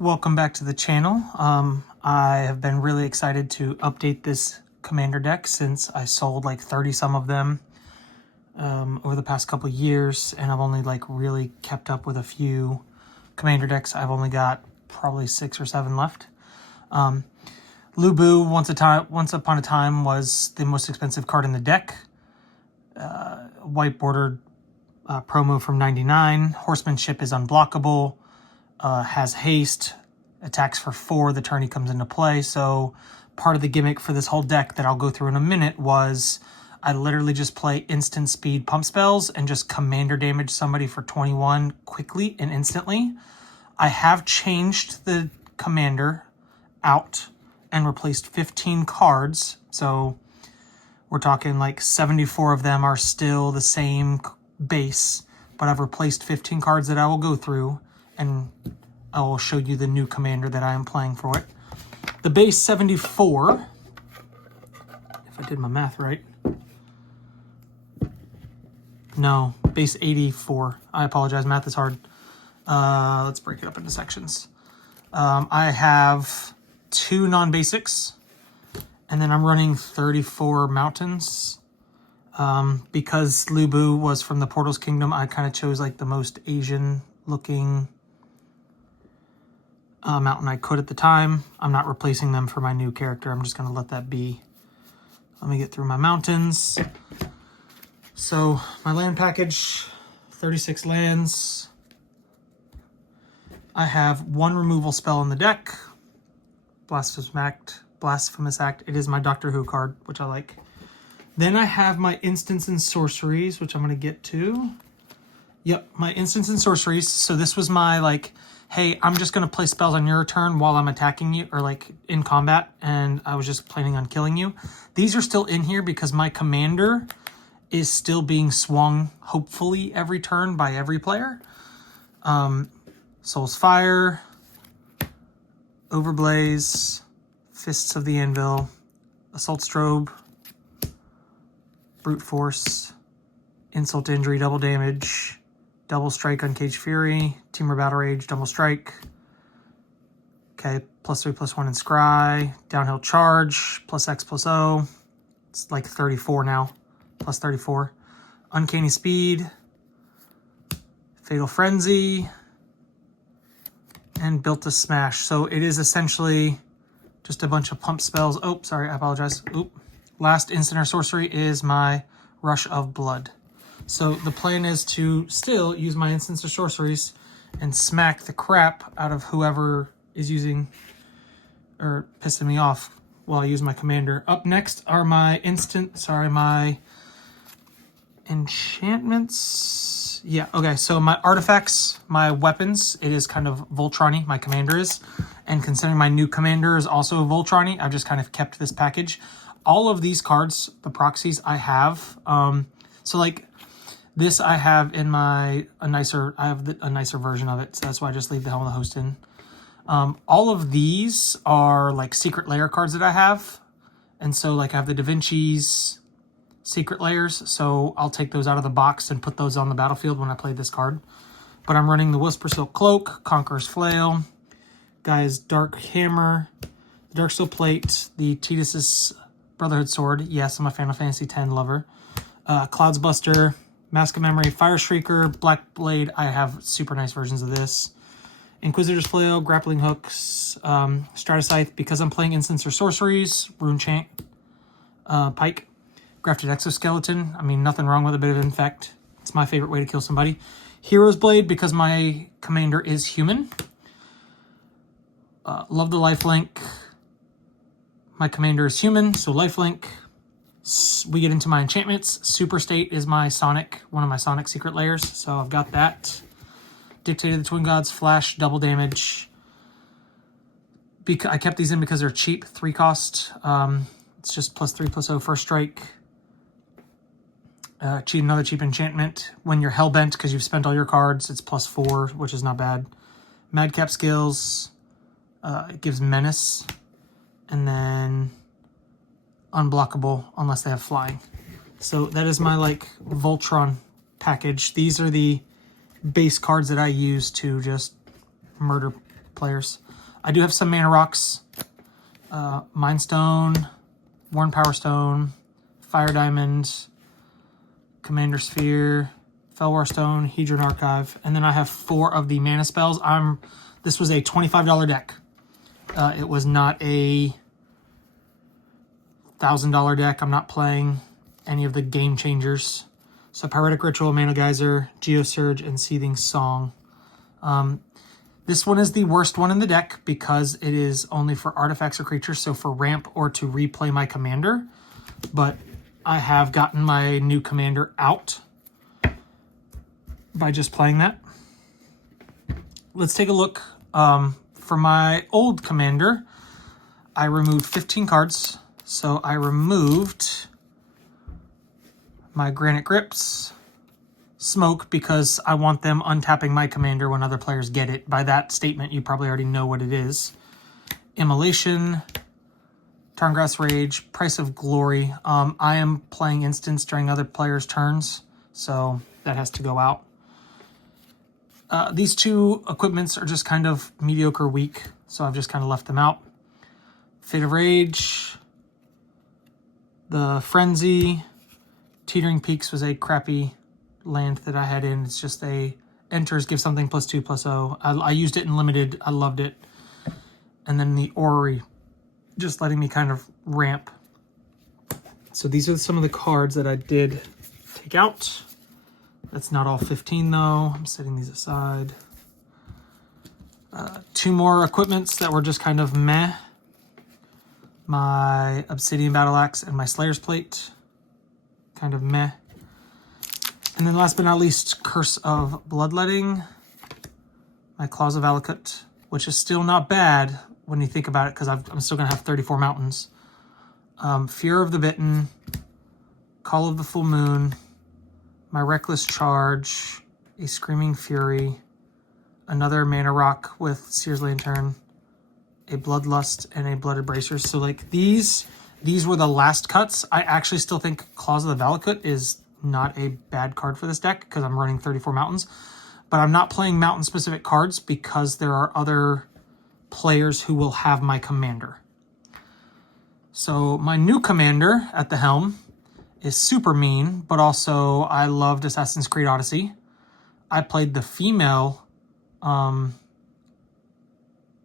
Welcome back to the channel. I have been really excited to update this commander deck since I sold like 30 some of them over the past couple years, and I've only like really kept up with a few commander decks. I've only got probably 6 or 7 left. Lubu, once upon a time, was the most expensive card in the deck. White bordered promo from 99. Horsemanship is unblockable. Has haste, attacks for 4 the turn he comes into play. So part of the gimmick for this whole deck that I'll go through in a minute was I literally just play instant speed pump spells and just commander damage somebody for 21 quickly and instantly. I have changed the commander out and replaced 15 cards. So we're talking like 74 of them are still the same base, but I've replaced 15 cards that I will go through, and I will show you the new commander that I am playing for it. The base 74, if I did my math right. No, base 84. I apologize, math is hard. Let's break it up into sections. I have 2 non-basics, and then I'm running 34 mountains. Because Lubu was from the Portals Kingdom, I kind of chose like the most Asian looking mountain I could at the time. I'm not replacing them for my new character. I'm just going to let that be. Let me get through my mountains. So my land package, 36 lands. I have 1 removal spell in the deck. Blasphemous Act. It is my Doctor Who card, which I like. Then I have my instants and sorceries, which I'm going to get to. Yep, my instants and sorceries. So this was my like, hey, I'm just going to play spells on your turn while I'm attacking you, or like in combat, and I was just planning on killing you. These are still in here because my commander is still being swung, hopefully, every turn by every player. Soul's Fire, Overblaze, Fists of the Anvil, Assault Strobe, Brute Force, Insult to Injury, double damage, Double Strike, Uncaged Fury, Temur Battle Rage, Double Strike. Okay, +3/+1 in Scry, Downhill Charge, +X/+O. It's like 34 now, +34. Uncanny Speed, Fatal Frenzy, and Built to Smash. So it is essentially just a bunch of pump spells. Oh, sorry, I apologize. Oop. Last instant or sorcery is my Rush of Blood. So the plan is to still use my instants or sorceries and smack the crap out of whoever is using or pissing me off while I use my commander. Up next are my my enchantments. Yeah, okay, so my artifacts, my weapons, it is kind of Voltron-y, my commander is. And considering my new commander is also Voltron-y, I've just kind of kept this package. All of these cards, the proxies I have, so like this I have in a nicer version of it, so that's why I just leave the Helm of the Host in. All of these are like secret layer cards that I have, and so like I have the Da Vinci's secret layers, so I'll take those out of the box and put those on the battlefield when I play this card. But I'm running the Whisper Silk Cloak, Conqueror's Flail, Guy's Dark Hammer, the Darksteel Plate, the Tidus's Brotherhood Sword. Yes, I'm a Final Fantasy X lover. Clouds Buster, Mask of Memory, Fire Shrieker, Black Blade. I have super nice versions of this. Inquisitor's Flail, Grappling Hooks, Stratascythe. Because I'm playing instants or sorceries, Rune Chant, Pike, Grafted Exoskeleton. I mean, nothing wrong with a bit of Infect. It's my favorite way to kill somebody. Hero's Blade, because my commander is human. Love the Lifelink. My commander is human, so Lifelink. We get into my enchantments. Super State is my Sonic, one of my Sonic secret layers, so I've got that. Dictator of the Twin Gods, Flash, double damage. I kept these in because they're cheap, 3 cost. It's just +3/+0 first strike. Another cheap enchantment. When you're Hellbent, because you've spent all your cards, it's +4, which is not bad. Madcap skills. It gives Menace. And then unblockable unless they have flying. So that is my like Voltron package. These are the base cards that I use to just murder players. I do have some mana rocks. Mind Stone, Worn Power Stone, Fire Diamond, Commander Sphere, Felwar Stone, Hedron Archive, and then I have 4 of the mana spells. This was a $25 deck. It was not a $1,000 deck. I'm not playing any of the game changers. So Pyretic Ritual, Mana Geyser, Geosurge, and Seething Song. This one is the worst one in the deck because it is only for artifacts or creatures, so for ramp or to replay my commander. But I have gotten my new commander out by just playing that. Let's take a look. For my old commander, I removed 15 cards. So I removed my Granite Grips, Smoke, because I want them untapping my commander when other players get it. By that statement, you probably already know what it is. Immolation, Tarngrass Rage, Price of Glory. I am playing instants during other players' turns, so that has to go out. These 2 equipments are just kind of mediocre weak, so I've just kind of left them out. Fate of Rage, the Frenzy, Teetering Peaks was a crappy land that I had in. It's just enters, give something +2/+0. I used it in limited. I loved it. And then the Orrery, just letting me kind of ramp. So these are some of the cards that I did take out. That's not all 15 though. I'm setting these aside. 2 more equipments that were just kind of meh. My Obsidian Battle Axe and my Slayer's Plate. Kind of meh. And then last but not least, Curse of Bloodletting. My Claws of Valakut, which is still not bad when you think about it, because I'm still going to have 34 mountains. Fear of the Bitten. Call of the Full Moon. My Reckless Charge. A Screaming Fury. Another Mana Rock with Seer's Lantern. A Bloodlust and a Blooded Bracers. So like these were the last cuts. I actually still think Claws of the Valakut is not a bad card for this deck because I'm running 34 mountains. But I'm not playing mountain-specific cards because there are other players who will have my commander. So my new commander at the helm is super mean, but also I loved Assassin's Creed Odyssey. I played the female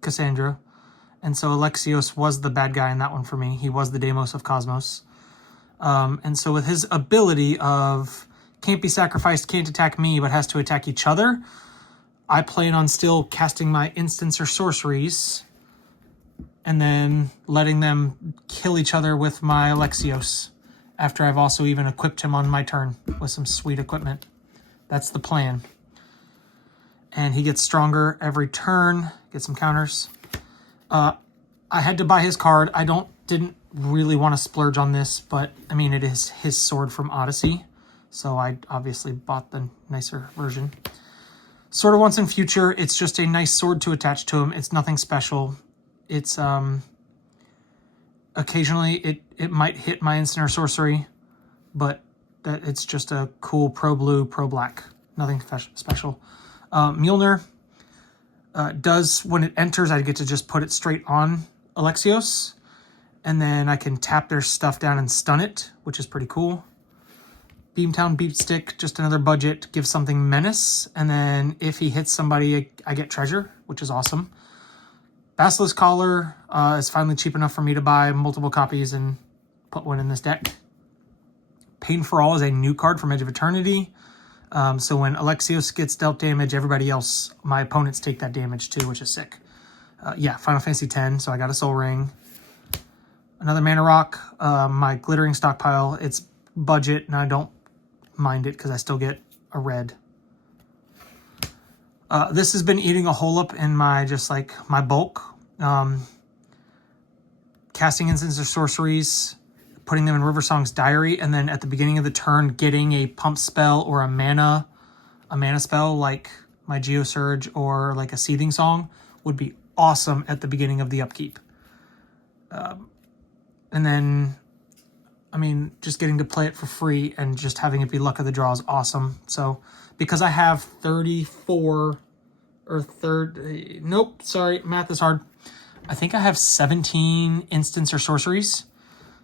Cassandra, and so Alexios was the bad guy in that one for me. He was the Deimos of Cosmos. And so with his ability of can't be sacrificed, can't attack me, but has to attack each other, I plan on still casting my instants or sorceries and then letting them kill each other with my Alexios after I've also even equipped him on my turn with some sweet equipment. That's the plan. And he gets stronger every turn, gets some counters. I had to buy his card. Didn't really want to splurge on this, but I mean, it is his sword from Odyssey, so I obviously bought the nicer version. Sword of Once and Future, it's just a nice sword to attach to him. It's nothing special. It's occasionally it might hit my instant or sorcery, but that it's just a cool pro blue, pro black. Nothing special. Mjolnir does, when it enters, I get to just put it straight on Alexios, and then I can tap their stuff down and stun it, which is pretty cool. Beamtown Beatstick, just another budget, give something menace, and then if he hits somebody, I get treasure, which is awesome. Basilisk Collar is finally cheap enough for me to buy multiple copies and put one in this deck. Pain for All is a new card from Edge of Eternity. So when Alexios gets dealt damage, everybody else, my opponents take that damage too, which is sick. Yeah, Final Fantasy X, so I got a Soul Ring. Another Mana Rock, my Glittering Stockpile. It's budget, and I don't mind it because I still get a red. This has been eating a hole up in my, just like, my bulk. Casting instants or sorceries, putting them in Riversong's Diary, and then at the beginning of the turn, getting a pump spell or a mana spell like my Geosurge or like a Seething Song would be awesome at the beginning of the upkeep. And then, I mean, just getting to play it for free and just having it be luck of the draw is awesome. So, because I have 34 or third. Nope, sorry, math is hard. I think I have 17 instants or sorceries.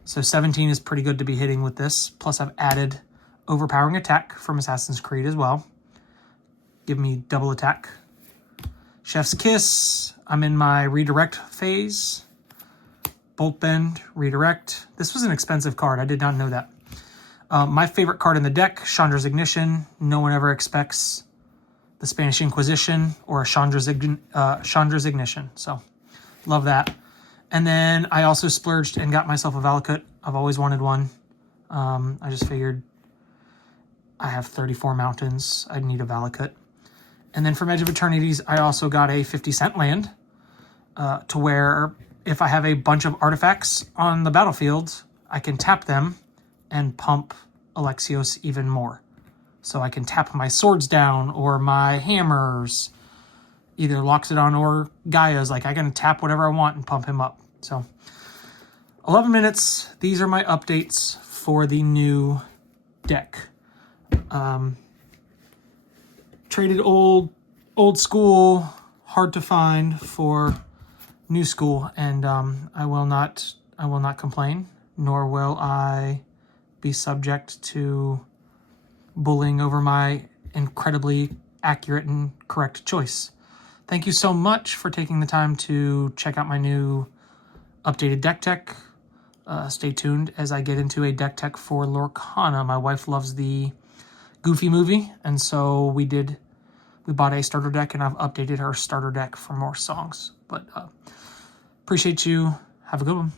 So 17 is pretty good to be hitting with this. Plus I've added overpowering attack from Assassin's Creed as well. Give me double attack. Chef's Kiss. I'm in my redirect phase. Bolt Bend, redirect. This was an expensive card. I did not know that. My favorite card in the deck, Chandra's Ignition. No one ever expects the Spanish Inquisition or a Chandra's Ignition. So love that. And then I also splurged and got myself a Valakut. I've always wanted one. I just figured I have 34 mountains. I'd need a Valakut. And then from Edge of Eternities, I also got a 50-cent land to where if I have a bunch of artifacts on the battlefield, I can tap them and pump Alexios even more. So I can tap my swords down or my hammers, either Loxodon or Gaia's. Like I can tap whatever I want and pump him up. So 11 minutes. These are my updates for the new deck. Traded old school, hard to find for new school, and I will not complain, nor will I be subject to bullying over my incredibly accurate and correct choice. Thank you so much for taking the time to check out my new updated deck tech. Stay tuned as I get into a deck tech for Lorcana. My wife loves the Goofy movie, and so we bought a starter deck, and I've updated her starter deck for more songs. But appreciate you. Have a good one.